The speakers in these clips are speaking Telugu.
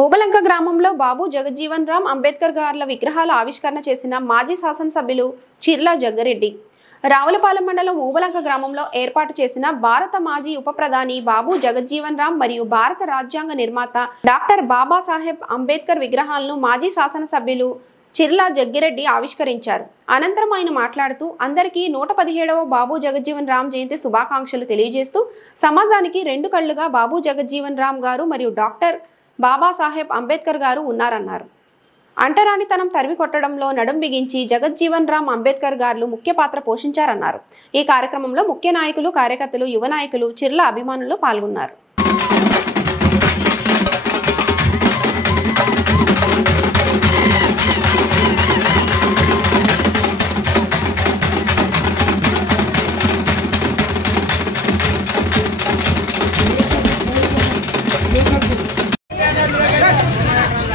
ఓబలంక గ్రామంలో బాబు జగజ్జీవన్ రామ్ అంబేద్కర్ గార్ల విగ్రహాల ఆవిష్కరణ చేసిన మాజీ శాసనసభ్యులు చిర్లా జగ్గారెడ్డి రావులపాలెం మండలం ఓబలంక గ్రామంలో ఏర్పాటు చేసిన భారత మాజీ ఉప ప్రధాని బాబు జగజ్జీవన్ రామ్ మరియు భారత రాజ్యాంగ నిర్మాత డాక్టర్ బాబాసాహెబ్ అంబేద్కర్ విగ్రహాలను మాజీ శాసనసభ్యులు చిర్లా జగ్గారెడ్డి ఆవిష్కరించారు. అనంతరం ఆయన మాట్లాడుతూ అందరికీ 117వ బాబు జగజ్జీవన్ రామ్ జయంతి శుభాకాంక్షలు తెలియజేస్తూ సమాజానికి రెండు కళ్లుగా బాబు జగజ్జీవన్ రామ్ గారు మరియు డాక్టర్ బాబాసాహెబ్ అంబేద్కర్ గారు ఉన్నారన్నారు. అంటరానితనం తరిమి కొట్టడంలో నడుం బిగించి జగజ్జీవన్ రామ్ అంబేద్కర్ గారు ముఖ్య పాత్ర పోషించారన్నారు. ఈ కార్యక్రమంలో ముఖ్య నాయకులు, కార్యకర్తలు, యువ నాయకులు, చిర్లా అభిమానులు పాల్గొన్నారు.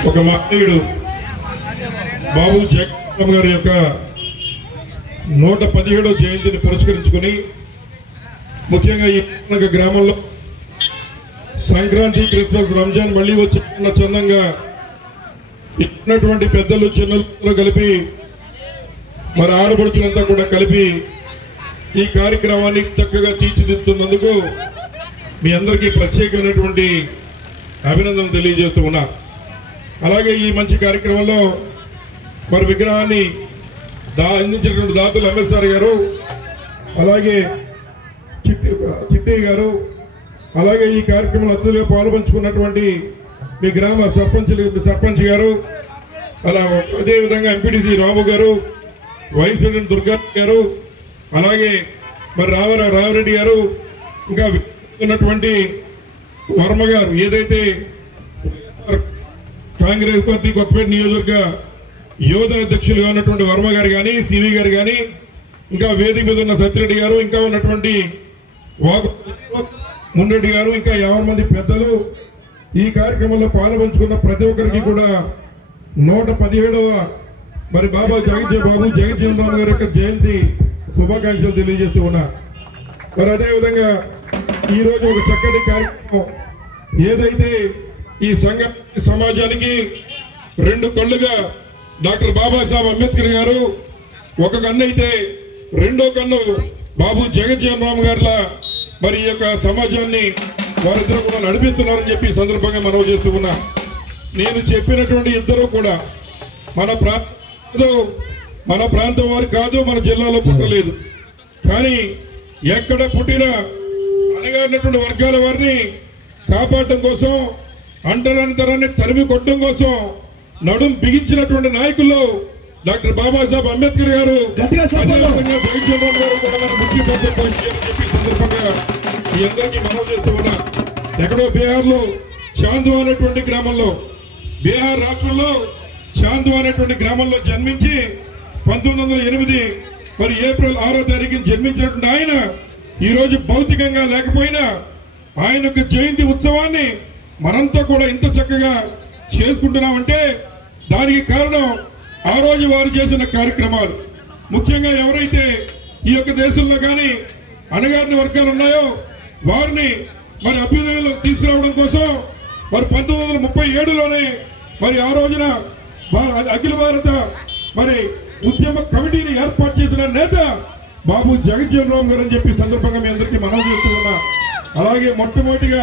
ఒక మహనీయుడు బాబు జగజ్జీవన్ గారి యొక్క 117వ జయంతిని పురస్కరించుకుని ముఖ్యంగా ఈ గ్రామంలో సంక్రాంతి, క్రిస్మస్, రంజాన్ మళ్ళీ వచ్చిన చందంగా ఉన్నటువంటి పెద్దలు, చిన్నలు కలిపి మరి ఆడపడుచులంతా కూడా కలిపి ఈ కార్యక్రమాన్ని చక్కగా తీర్చిదిద్దుతున్నందుకు మీ అందరికీ ప్రత్యేకమైనటువంటి అభినందనలు తెలియజేస్తూ ఉన్నా. అలాగే ఈ మంచి కార్యక్రమంలో మరి విగ్రహాన్ని అందించినటువంటి దాతలు ఎంఎస్ఆర్ గారు, అలాగే చిట్టి గారు, అలాగే ఈ కార్యక్రమంలో అతిథులుగా పాల్పంచుకున్నటువంటి మీ గ్రామ సర్పంచ్ గారు, అలా అదేవిధంగా ఎంపీటీసీ రాము గారు, వైస్ ప్రెసిడెంట్ దుర్గా గారు, అలాగే మరి రామరెడ్డి గారు, ఇంకా ఉన్నటువంటి వర్మ గారు, ఏదైతే కాంగ్రెస్ పార్టీ కొత్తపేట నియోజకవర్గ యువజన అధ్యక్షులుగా ఉన్నటువంటి వర్మ గారు కానీ, సివి గారు కానీ, ఇంకా వేదిక మీద ఉన్న సత్యరెడ్డి గారు, ఇంకా ఉన్నటువంటి మున్రెడ్డి గారు, ఇంకా 50 మంది పెద్దలు ఈ కార్యక్రమంలో పాల్పంచుకున్న ప్రతి ఒక్కరికి కూడా 117వ మరి బాబు జగజ్జీవన్ రామ్ గారి యొక్క జయంతి శుభాకాంక్షలు తెలియజేస్తూ ఉన్నా. మరి అదేవిధంగా ఈరోజు ఒక చక్కటి కార్యక్రమం, ఏదైతే ఈ సమాజానికి రెండు కళ్ళుగా డాక్టర్ బాబాసాహెబ్ అంబేద్కర్ గారు, ఒక కన్ను అయితే రెండో కన్ను బాబు జగజ్జీవన్ రామ్ గారిలా మరి ఈ యొక్క సమాజాన్ని వారిద్దరూ కూడా నడిపిస్తున్నారని చెప్పి సందర్భంగా మనవి చేస్తూ ఉన్నా. నేను చెప్పినటువంటి ఇద్దరు కూడా మన ప్రాంతం వారు కాదు, మన జిల్లాలో పుట్టలేదు. కానీ ఎక్కడ పుట్టినా అనగారినటువంటి వర్గాల వారిని కాపాడటం కోసం, అంటరానితనాన్ని తరిమి కొట్టడం కోసం నడుం బిగించినటువంటి నాయకుల్లో డాక్టర్ బాబాసాహెబ్ అంబేద్కర్ గారు, జగజ్జీవన్ రామ్ గారు కూడా మన ముఖ్య పాత్ర పోషించారని చెప్పి సందర్భంగా మీ అందరికీ మనవి చేస్తూ ఉన్నా. ఎక్కడో బీహార్లో చాందు అనేటువంటి గ్రామంలో, బీహార్ రాష్ట్రంలో చాందు అనేటువంటి గ్రామంలో జన్మించి 1908 మరి ఏప్రిల్ 6వ తారీఖున జన్మించినటువంటి ఆయన ఈరోజు భౌతికంగా లేకపోయినా ఆయన యొక్క జయంతి ఉత్సవాన్ని మనంతా కూడా ఇంత చక్కగా చేసుకుంటున్నామంటే దానికి కారణం ఆ రోజు వారు చేసిన కార్యక్రమాలు. ముఖ్యంగా ఎవరైతే ఈ యొక్క దేశంలో కానీ అణగారిన వర్గాలు ఉన్నాయో వారిని మరి అభ్యుదయంలో తీసుకురావడం కోసం మరి 1937లోనే మరి ఆ రోజున అఖిల భారత మరి ఉద్యమ కమిటీని ఏర్పాటు చేసిన నేత బాబు జగజ్జీవన్ రామ్ గారు అని చెప్పి సందర్భంగా మీ అందరికీ మనవి చేస్తూ ఉన్నా. అలాగే మొట్టమొదటిగా